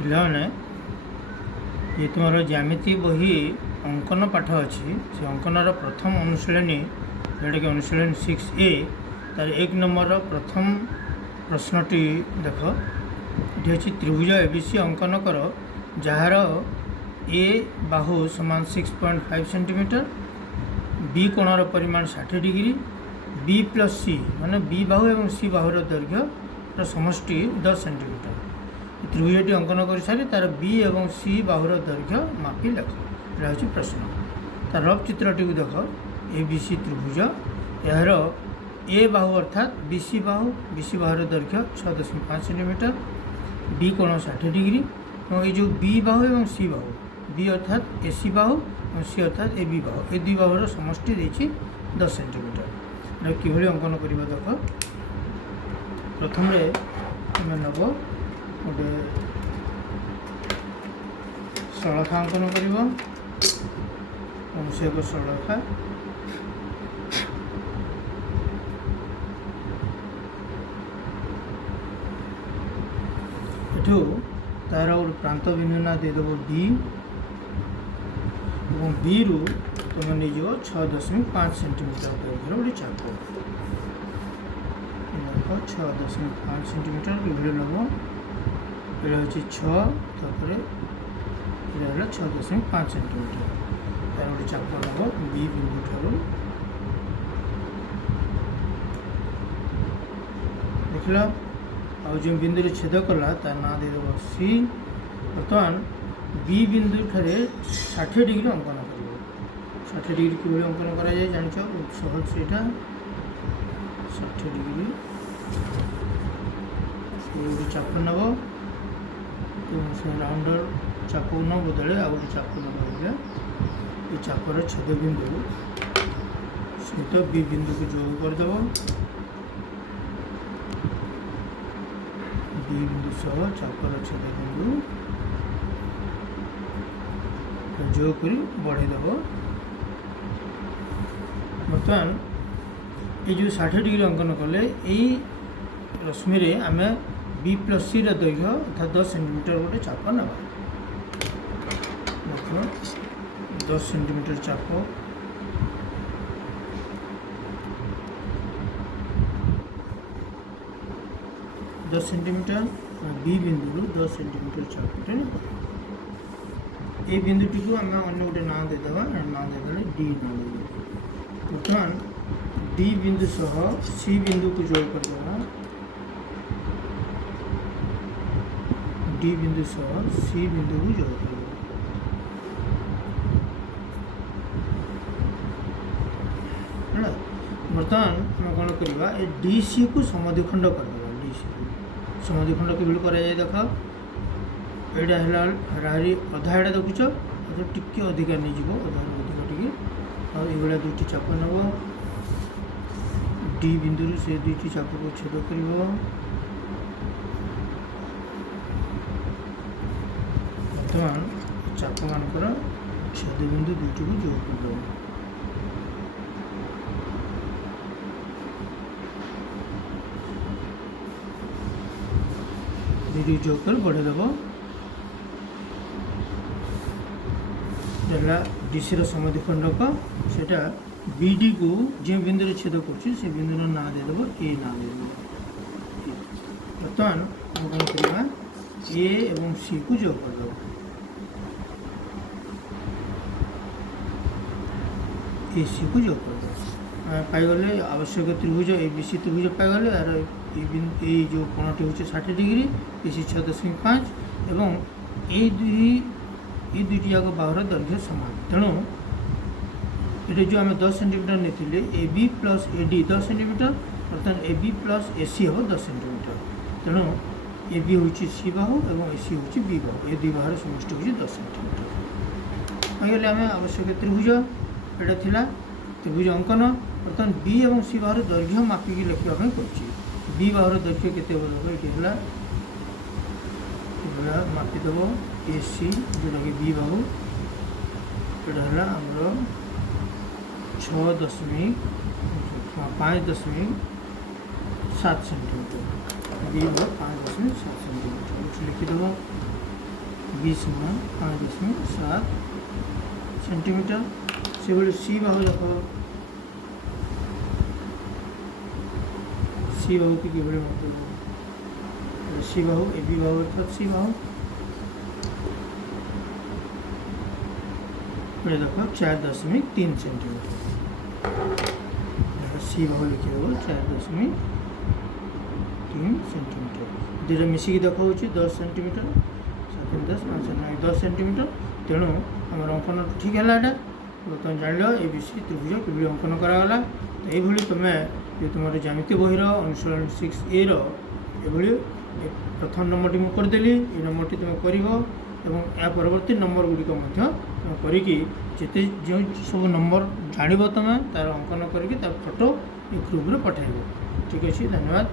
ପିଲାମାନେ ये तुम ज्यामिति बही अंकन पाठ अच्छी से अंकनर प्रथम अनुशीलनी जोटा कि अनुशीलनी 6A तार 1 नंबर प्रथम प्रश्नटी देख ये हूँ त्रिभुज एबीसी अंकन कर जार ए बाहु समान 6.5 सेंटीमीटर बी कोणर परिमाण 60 डिग्री बी प्लस सी माने बी बाहु और सी बाहुर दैर्घ्य समष्टि 10 सेंटीमीटर त्रिभुजटी अंकन कर सारी तार बी और सी बाहुर दैर्घ्य मापी लेख यहाँ हूँ प्रश्न तार रफ चित्रटी को देख ए बी सी त्रिभुज यार ए बाहु अर्थात बी सी बाहुर दैर्घ्य 6.5 सेंटीमीटर बी कोण 60 डिग्री और ये जो बी बाहु और सी बाहु बी अर्थात ए सी बाहु और सी अर्थात ए बी बाहु ए दुई बाहुर समष्टि 10 सेंटीमीटर कि अंकन करवा देख प्रथम आम नब गोटे सरलरेखा अंकन कर से एक सरलरेखा एठू तार गोटे प्रांत बिंदु ना देदेव डी और बी रु तुम नहीं 6.5 सेंटीमीटर दैर्घ्य गोटे चाप 6.5 सेंटीमीटर किभली नब ये हूँ 6 ये 6.5 सेंटीमीटर तार गोटे चाप नब बी बिंदु ठार देख जो बिंदु छेद कला तार ना देदेव सी बर्तमान बी बिंदु ठारे 60 डिग्री अंकन कर 60 डिग्री कि अंकन करा जाए जान सहज से 60 डिग्री गोटे चाप नब से राउंडर चाप न बदले आ गए चाप नब ये चापर छेद बिंदु सहित बी बिंदु को जोड़ करदेव बी बिंदु सह चापर छेद बिंदु जोड़ कर बढ़ेदेव बर्तमान ये जो 60 डिग्री अंकन कले यही रश्मि आम बी प्लस सी दैर्घ्य अर्थात 10 सेंटीमीटर गोटे चाप ना 10 सेंटीमीटर चाप दस सेंटीमीटर बी बिंदु 10 सेंटीमीटर चापटे ये बिंदुटी को आम अन्न गोटे ना देदेवा ना देदेले डी ना दे बर्तमान डी बिंदु सह सी बिंदु को जोड़ करदेवा डी बिंदु सह सी बिंदु को जोड़ कर बर्तमान आम कौन करवा डी सी को समद्विखंड करदेवा डी सी को समद्विखंड कि कराए देख यहाँ है राहरी अधा एटा देखुच टी अधिका नहीं जीव अधा अधिक टे दुईटी चाप नब डी बिंदु से दुईटी चाप को छेद कर बर्तमान चाप मानकर छेद बिंदु दुईटी को जोड़ करदेव दुईटी जोड़ कर बढ़ेदेव डीसी समद्विखंडक से बीडी को जो बिंदु छेद कर बिंदुर ना देदेव ए ना देदेव बर्तमान कौन करवा ए और सी को जोड़ करदेव ए सी को जोड़ करदेव पाईगले आवश्यक त्रिभुज ए बी सी त्रिभुज पाईगले यार ये जो कोणटी हूँ 60 डिग्री ए सी 6.5 एवं ये दुईटी जाक बाहुर दैर्घ्य सामान तेणु ये जो आम 10 सेंटीमीटर नहीं A B plus A D 10 centimetre बर्तमान ए बी प्लस ए सी हम 10 सेंटीमीटर तेणु ए बी हूँ सी बाहु और ए सी हूँ बी बाहु ये दुई बाहुर समष्टि हूँ 10 सेंटीमीटर पाईगले आम आवश्यक त्रिभुज यहाँ था त्रिभुज अंकन बर्तमान बी और सी बाहुर दैर्घ्य मापिकी लिखापी कर बी बाहुर दैर्घ्य के मापिदेव ए सी जोटा कि बी बाहु यहाँ आमर 6.5 7 सेंटीमीटर बी 5.7 सेंटीमीटर लिखिदेव बी सीमा 5.7 सेंटीमीटर से भाई सी बाहु देख सी बाहु की किभଳି माप सी बाहु ए बी बाहु अर्थात सी बाहु ये देखो 4.3 सेंटीमीटर सी बाहु लिखिदेव 4.3 सेंटीमीटर दुटा मिसिकी देखा 10 सेंटीमीटर 7 10 5 9 10 सेंटीमीटर तेणु आम अंकन ठीक है यहाँ तुम जान ए बी सी त्रिभुज कि अंकन करागला तो ये तुम्हें जो तुम ज्यामिति बहिर अनुशीलन 6A ये प्रथम नंबर टी करदेली ये नंबर टी तुम कर या परवर्ती नंबर गुड़िक करी जिते जो सब नंबर जान तुम तार अंकन करके फोटो ग्रुप में पठाइब। ठीक अच्छे, धन्यवाद।